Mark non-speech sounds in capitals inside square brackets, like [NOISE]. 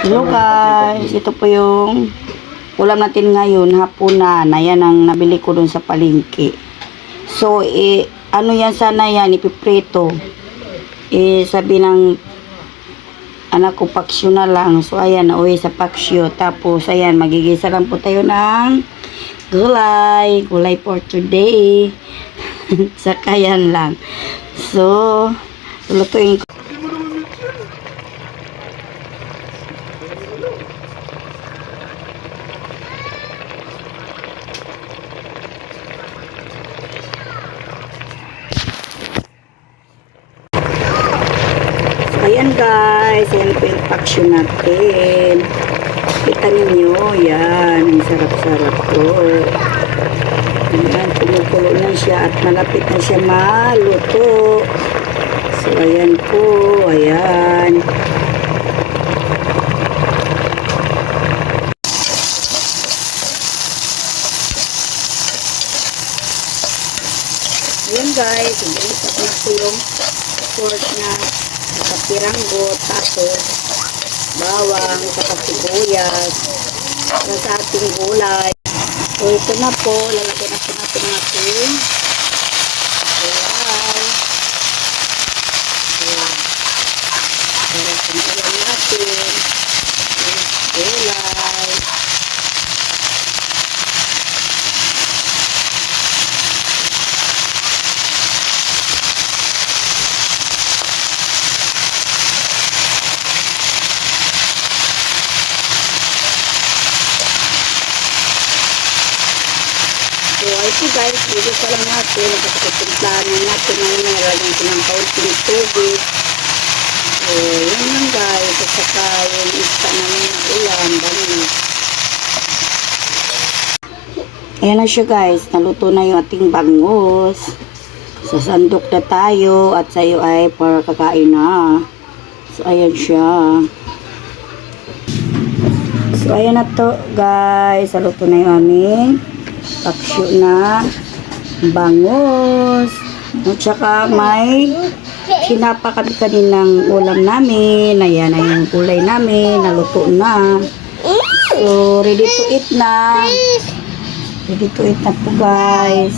Hello guys, ito po yung ulam natin ngayon, hapunan. Ayan ang nabili ko dun sa palengke. So, eh, ano yan sana yan, ipiprito. Eh, sabi ng anak ko, paksyo na lang. So, ayan, nauwi sa paksyo. Tapos, ayan, magigisa lang po tayo ng gulay. Gulay for today. [LAUGHS] Saka yan lang. So, lutuin ko. Ayan guys, ayan po yung paksyo natin. Kita ninyo, yan, ang sarap-sarap po. Ayan, kumukulo na siya at malapit na siya maluto. So, ayan po, ayan. Ayan guys, inisap na po yung pork na kapiranggo, tapos bawang, saka sibuyas, saka sa ating gulay. So ito na po, lalagyan na po natin ang ating gulay. Ayan. Lalagyan na lang natin yung gulay. So, guys, pa lang natin, nagkakatitimplahan natin ngayon na nalagyan ko ng kaunting tubig. So, yun lang guys, at saka yung isa namin na ulam, banis. Ayan na siya guys, naluto na yung ating bangus. Sasandok na tayo at sa'yo ay para kakain na. So, ayan siya. So, ayan na to guys, naluto na yung aming paksyo na bangus. At saka may kinapa kami kaninang ulam namin. Ayan na yung gulay namin. Naluto na. So, ready to eat na. Ready to eat na po guys.